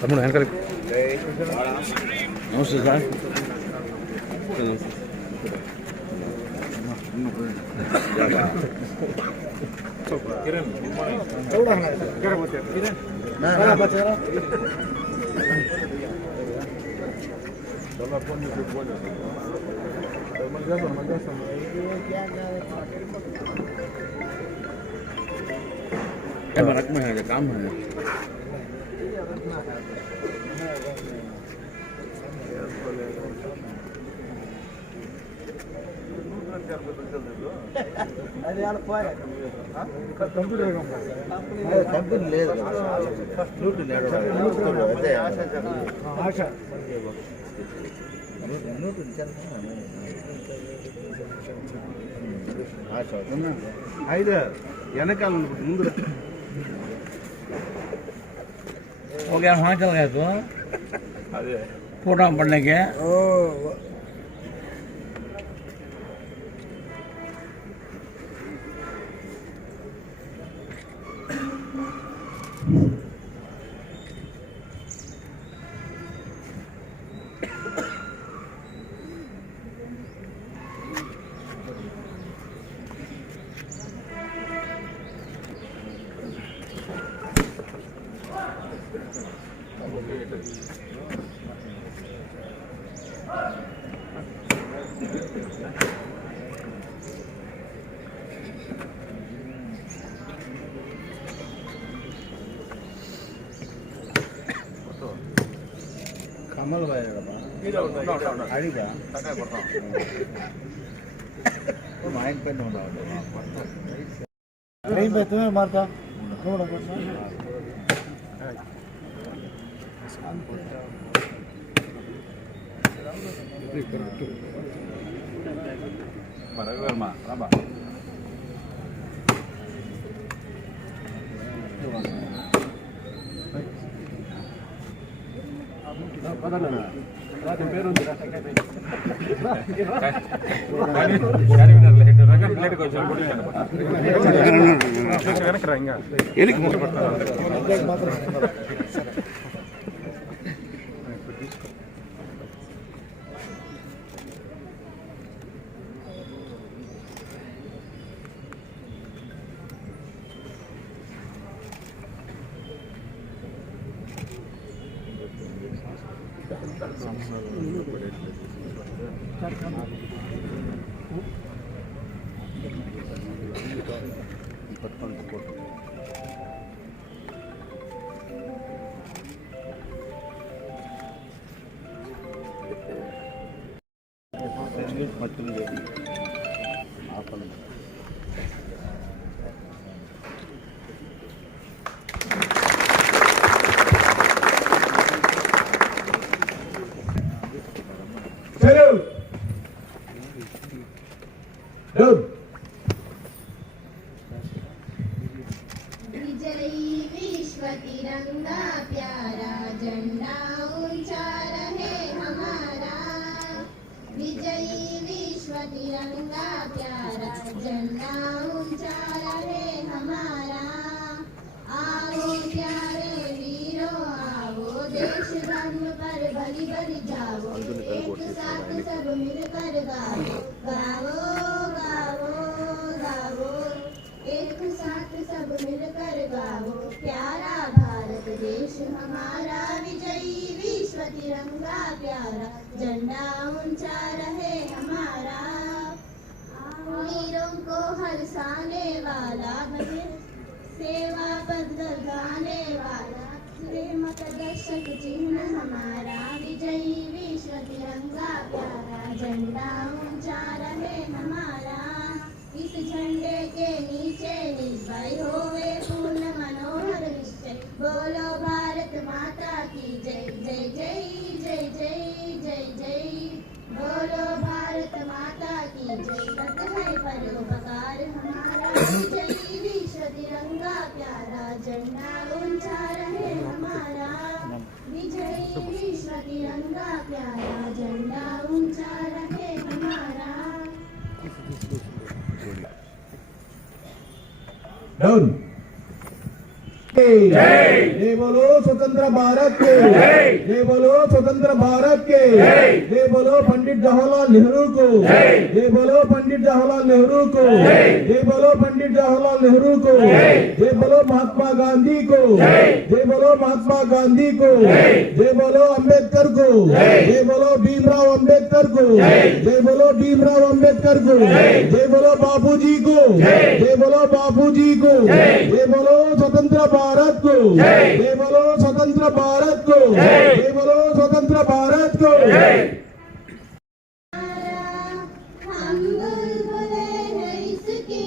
తమ్ముడు వెనకాల నమస్తే సార్. काम है కంపెనీ లేదు ఐదు వెనకాల ముందు हो गया वहाँ चल गया तो फोटो पढ़ने के కమల్ భాయ్ అడిగా మా ఆయన పైన ఉన్నావు మారుతా विजयी विश्व तिरंगा प्यारा झंडा ऊंचा रहे हमारा। विजयी विश्व तिरंगा प्यारा झंडा ऊंचा रहे हमारा। आओ प्यारे वीरों आओ देश धर्म पर बलि बलि जाओ। एक साथ सब मिलकर गाओ गाओ गाओ गाओ। एक साथ सब मिलकर गाओ प्यारा भारत देश हमारा। विजयी विश्व तिरंगा प्यारा झंडा ऊंचा रहे हमारा। वीरों को हर्षाने वाला सेवा पद गाने वाला प्रेम का दर्शक चिन्ह हमारा। विजयी विश्व तिरंगा प्यारा झंडा ऊंचा रहे हमारा। इस झंडे के नीचे निर्भय होवे पूर्ण मनोहर निश्चय। बोलो भारत माता की जय जय जय जय जय जय जय। बोलो भारत माता की जय। रत है परोपकार हमारा। विजयी विश्व तिरंगा प्यारा झंडा ऊंचा रहे हमारा। विजयी विश्व तिरंगा प्यारा झंडा ऊंचा रहे हमारा। डाउन जय बोलो स्वतंत्र भारत के, जय बोलो स्वतंत्र भारत के, जय बोलो पंडित जवाहरलाल नेहरू को, जय बोलो पंडित जवाहरलाल नेहरू को, जय बोलो पंडित जवाहरलाल नेहरू को, जय बोलो महात्मा गांधी को, जय बोलो महात्मा गांधी को, जय बोलो अंबेडकर को, जय बोलो भीमराव अंबेडकर को, जय बोलो भीमराव अंबेडकर को, जय बोलो बापूजी को, जय बोलो बापूजी को, जय बोलो स्वतंत्र भारत को, जय बोलो स्वतंत्र भारत को, जय बोलो स्वतंत्र भारत को। हम बुलबुले हैं इसकी,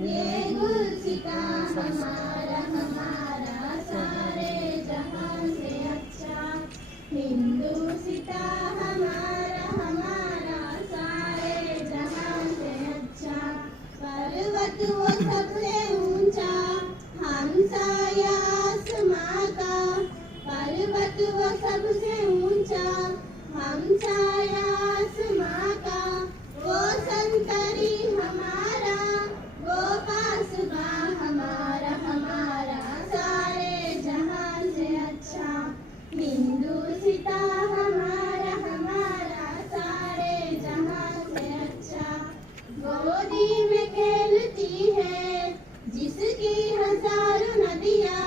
ये गुलसिता हमारा हमारा सारे जहां से अच्छा। हिंदुसिता हमारा हमारा सारे जहां से अच्छा। पर्वत वो सबसे ऊंचा हमसाया आसमां का, पर्वत वो सबसे ऊंचा हमसाया आसमां का। वो संतरी हमारा, वो पासबा हमारा हमारा सारे जहां से अच्छा। हिंदुसिता हमारा हमारा सारे जहां से अच्छा। गोदी में खेलती है जिसकी हजारों नदियाँ,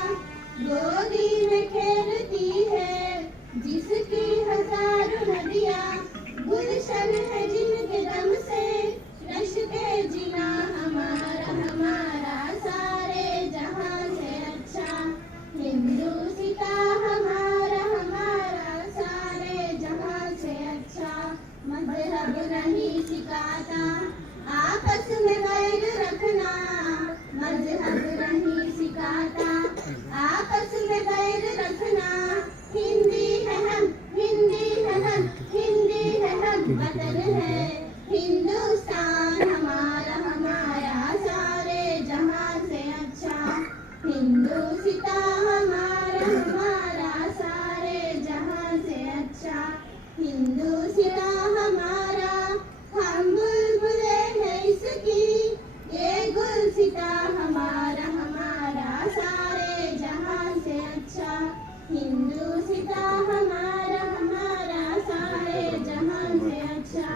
गोदी में खेलती है जिसकी हजारों नदियाँ। गुलशन है जिनके दम से रश्के जीना हमारा हमारा सारे जहां से अच्छा। हिंदुसिता हमारा हमारा सारे जहां से अच्छा। मजहब नहीं सिखाता आपस में बैर रखना, मजहब नहीं सिखाता आपस में बैर रखना। हिंदी है हम, हिंदी है हम, हिंदी है हम, वतन है हिंदुस्तान हमारा हमारा सारे जहां से अच्छा। हिंदुसिता हमारा हमारा सारे जहां से अच्छा। हिंदुसिता हमारा हम बुलबुले हैं इसकी, ये गुलसिता हमारा हमारा सारे जहां से अच्छा। हिंदुसिता हमारा हमारा सारे जहां से अच्छा।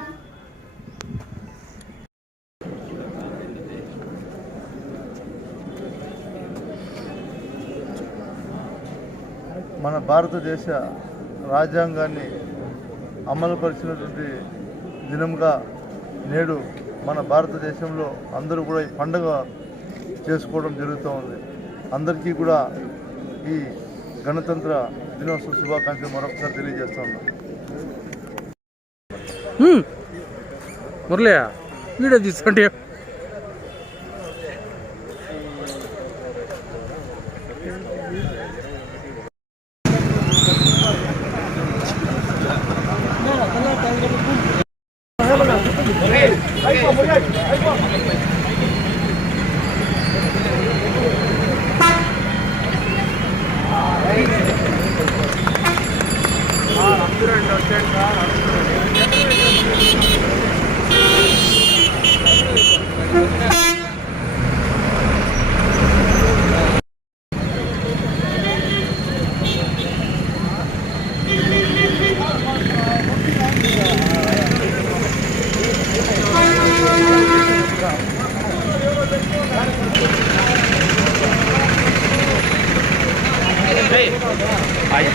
మన భారతదేశ రాజ్యాంగాన్ని అమలుపరిచినటువంటి దినంగా నేడు మన భారతదేశంలో అందరూ కూడా ఈ పండుగ చేసుకోవడం జరుగుతూ ఉంది. అందరికీ కూడా ఈ గణతంత్ర దినోత్సవ శుభాకాంక్షలు మరొకసారి తెలియజేస్తా ఉన్నాం. మురళి వీడియో తీసుకోండి. Hey.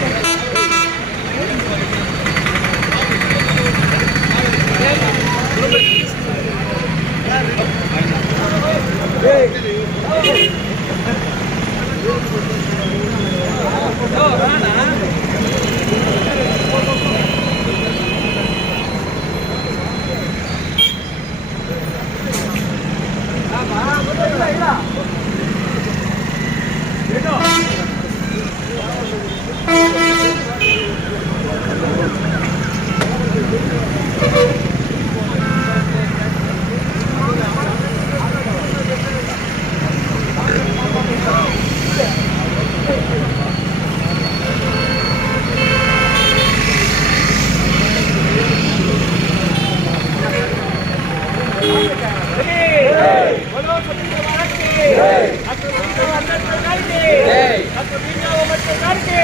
డాక్టర్ భీమ్రావ్ అంబేద్కర్ గారికి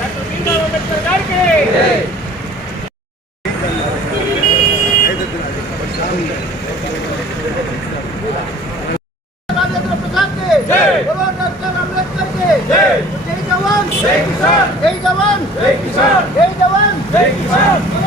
డాక్టర్ భీమ్రావ్ అంబేద్కర్ గారికి राजेंद्र प्रसाद के बोलो डॉक्टर अम्बेडकर के जय जवान जय किसान जय जवान जय किसान जय जवान जय किसान